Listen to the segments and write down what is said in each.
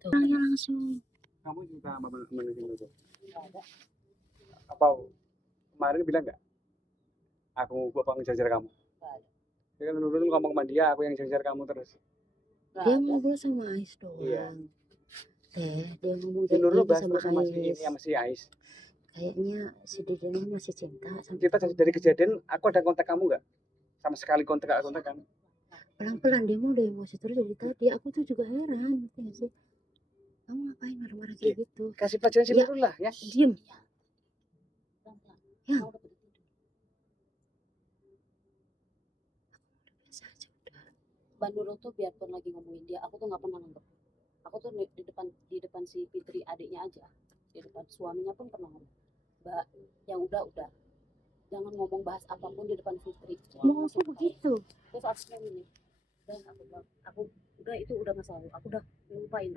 Tuh. Orangnya langsung. Kamu juga menuju itu. Nggak ada. Apa kemarin bilang nggak? Aku bapak ngejajar kamu. Nggak ada. Dia kan dulu ngomong sama dia, aku yang jajar kamu terus. Nggak Dia ada. ngobrol sama Ais doang. Iya. Dia ngomong Si kayak Nurul gitu bahas sama terus sama si ini Ais. sama si Ais. Kayaknya si Deden masih cinta sama Kita kamu. dari kejadian, aku ada kontak kamu nggak? Sama sekali kontak kan? Pelan-pelan dia mau udah emosi terus dari tadi. Aku tuh juga heran, ngerti gak sih? Kamu ngapain marah-marah kayak gitu? Kasih pelajaran si Ya. Nurul lah ya. Diem. Pelan-pelan. Ya. Kamu udah tidur. Biasa aja udah. Mbak Nurul tuh biarpun lagi ngomongin dia, aku tuh nggak pernah nanggep. Aku tuh di depan si Fitri adiknya aja, di depan suaminya pun pernah ngomong, Mbak, yang udah, jangan ngomong bahas apapun di depan Fitri. Mau aku begitu. Terus aku bilang gini, dan aku udah, itu udah masa lalu, aku udah lupain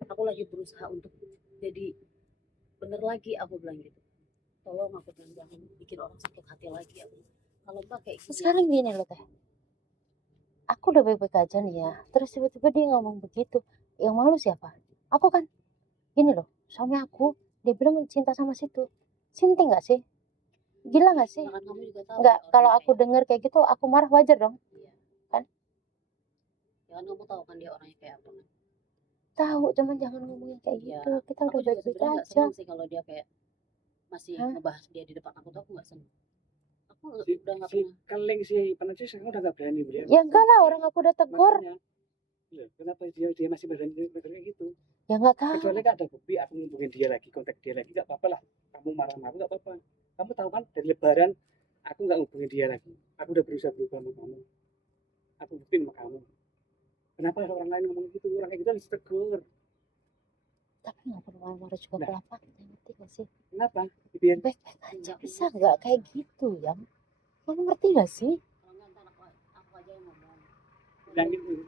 aku lagi berusaha untuk jadi bener lagi, aku bilang gitu. Tolong, aku bilang, jangan bikin orang sakit hati lagi. Aku kalau Mbak kayak gini, Sekarang gini loh teh. Aku udah baik-baik aja nih ya. Terus tiba-tiba dia ngomong begitu. Yang malu siapa? Aku kan. Gini loh, suami aku dia bilang cinta sama situ. Sinting gak sih? Gila gak sih? kan kamu juga tahu. Enggak, orang kalau kayak- aku denger kayak gitu aku marah, wajar dong. Iya. Kan? Ya kan kamu tahu kan dia orangnya kayak apa kan? Tahu, cuman jangan ngomongin kayak Iya. gitu. Kita Aku udah juga baik-baik sebenarnya nggak aja. senang sih kalau dia kayak masih Hah? ngebahas dia di depan aku tuh, aku nggak senang. Aku Si, udah nggak si pernah. keling si penajis sekarang udah nggak berani beliau. Ya enggak lah, orang aku udah tegur. Makanya, loh, kenapa dia masih berani kayak gitu? Ya enggak tahu. Kecuali kan ada bukti, aku ngubungin dia lagi, kontak dia lagi, nggak apa-apa lah. Kamu marah-marah nggak apa-apa. Kamu tahu kan dari Lebaran aku nggak ngubungin dia lagi. Aku udah berusaha berubah sama kamu. Aku buktiin sama kamu. Kenapa ada orang lain ngomong gitu? Orang kayak gitu harus ditegur. Tapi nggak perlu marah-marah juga Nah. kelapa, ngerti gak sih? Kenapa? Biar Baik-baik aja, bisa nggak kayak gitu ya? Kamu ngerti gak sih? Kalau nggak ntar aku aja yang ngomong. bilangin dulu.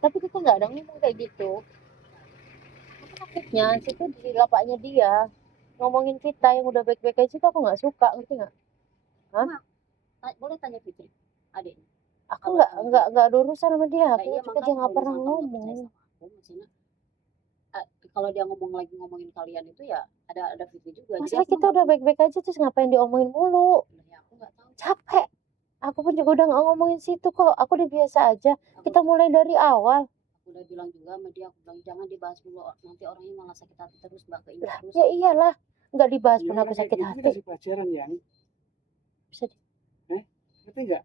Tapi kita nggak ada ngomong kayak gitu. Aku takutnya situ di lapaknya dia ngomongin kita yang udah baik-baik aja tuh aku nggak suka, ngerti nggak? Boleh tanya Fitri, adiknya. Aku nggak ada urusan sama dia. Aku Iya, juga makanya dia nggak kalau pernah misalnya kamu nggak percaya ngomong. sama aku, maksudnya kalau dia ngomongin kalian itu ya ada Fitri juga. Jadi Masalah aku kita udah baik-baik aja terus ngapain diomongin mulu? ya aku nggak tahu. Capek. Aku pun juga udah nggak ngomongin situ kok. Aku udah biasa aja. Kita mulai dari awal. Aku udah bilang juga sama dia, aku bilang jangan dibahas dulu, nanti orangnya malah sakit hati terus, Mbak, ke ini Lah, terus. ya iyalah. Nggak dibahas Iya, pun aku kayak sakit gitu hati. kasih pelajaran yang. Bisa Ngerti nggak?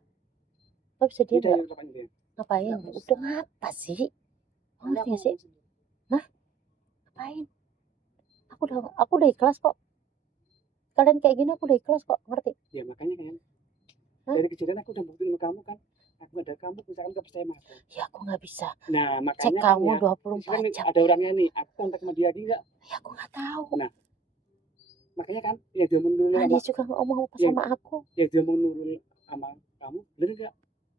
nggak bisa dia Udah nggak? yang kapan dia? Ngapain? Nggak Udah usah. ngapa sih? Nanti Ngerti aku nggak sih? ngomong sendiri. Ngapain? Aku udah ikhlas kok. Kalian kayak gini aku udah ikhlas kok, ngerti? Ya makanya kan. Hah? Dari kejadian aku udah buktiin sama kamu kan. Aku ada kamu, misalkan nggak percaya sama aku. Ya aku nggak bisa. Nah Cek makanya kamu kan ya, 24 misalkan jam. ada orangnya nih, aku kontak sama dia lagi nggak? Ya aku nggak tahu. Makanya kan, ya dia mau nurul Nah, sama, dia juga ngomong apa Ya. sama aku. ya dia mau nurul sama kamu, bener nggak?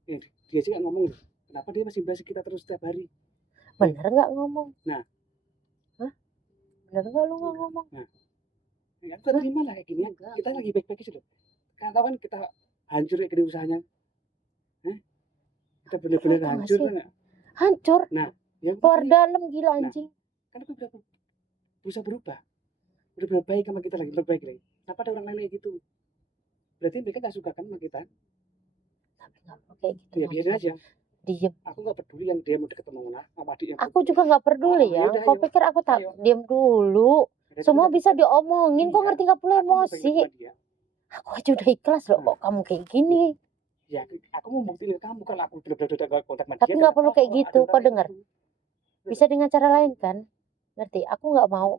Ya, dia juga ngomong loh. Kenapa dia masih bahas kita terus setiap hari? Bener nggak ngomong? Nah. Hah? Bener nggak lu nggak ngomong? Ya, aku terima lah kayak gini. Enggak. Kita lagi baik-baik aja loh. Karena tahu kan kita hancur kayak gini usahanya. Kita bener-bener Tahu nggak hancur sih? kan nggak? Hancur. Ya, Keluar makanya, dalam gila anjing. kan aku udah berusaha berubah. Udah berbaik sama kita lagi, berbaik lagi. Kenapa ada orang lain kayak gitu? Berarti mereka nggak suka kan sama kita? Tapi nggak perlu kayak gitu. Ya biarin aja. Diem. Aku nggak peduli yang dia mau deket sama adiknya. Aku juga nggak peduli Oh, ya. yaudah, Kau ayo. pikir aku tak Ayo. diem dulu? Ya, Semua tapi bisa diomongin. Kok Iya. ngerti nggak perlu aku mau emosi? baik-baik sama dia. Aku aja udah ikhlas loh. Kok kamu kayak gini? Ya, aku mau buktiin ke kamu kalau aku bener-bener udah kontak sama dia. Tapi nggak perlu kenapa kayak kok gitu. ada orang Kau kayak dengar? gitu? Bisa dengan cara lain kan? Ngerti? Aku nggak mau.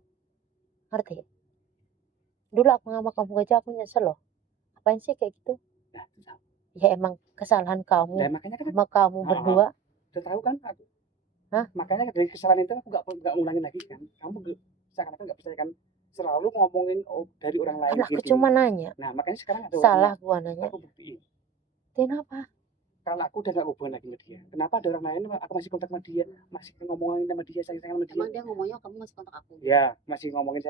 Ngerti? Dulu aku sama kamu aja aku nyesel loh. Apain sih kayak gitu? Nah, itu tahu. Ya emang kesalahan kamu Nah, makanya kan sama kamu berdua. udah tahu kan aku. Hah? Makanya dari kesalahan itu aku nggak ngulangin lagi kan. Kamu seakan-akan nggak percaya kan, selalu ngomongin dari orang lain. Kan aku gitu. cuma nanya. Nah makanya sekarang ada Salah orang gua nanya. aku buktiin. Kenapa? Kalau aku udah nggak hubungan lagi sama dia, kenapa ada orang lain aku masih kontak sama dia, masih ngomongin sama dia, sayang sama dia. Emang dia ngomongnya kamu masih kontak aku? Ya masih ngomongin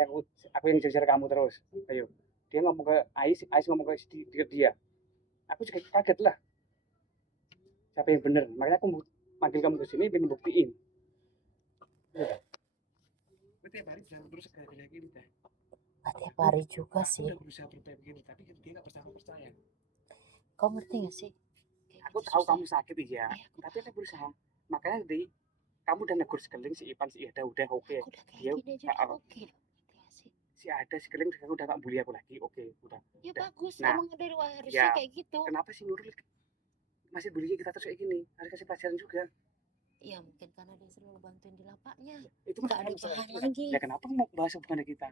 aku yang jajar kamu terus. Ayo, dia ngomong ke Ais ngomong ke dia. Aku juga kaget lah. Siapa yang bener? Makanya aku manggil kamu ke sini pengen buktiin. Gue tiap hari berantem terus kayak gini teh. Gak tiap hari juga Aku sih. udah berusaha berubah begini, tapi dia nggak percaya. Kau ngerti gak sih? Kayak Aku gitu tahu susah. kamu sakit ya, Iya, aku tapi aku berusaha. Makanya kamu udah negur sekeliling si Ipan si Ida udah oke. aku udah kayak Dia gini aja udah oke dong. Ngerti gak sih? si Ada sekeliling sekarang udah nggak bully aku lagi, oke udah. Ya Udah. bagus, Nah, emang dari awal harusnya ya kayak gitu. kenapa si Nurul masih bully kita terus kayak gini? Harus kasih pelajaran juga. Ya mungkin karena dia selalu bantuin di lapaknya. Itu Nggak kan ada masalah bahan dia. lagi. Ya kenapa mau bahas hubungan kita?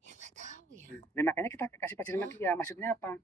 Ya nggak tahu ya. Nah, makanya kita kasih pelajaran sama dia. Maksudnya apa?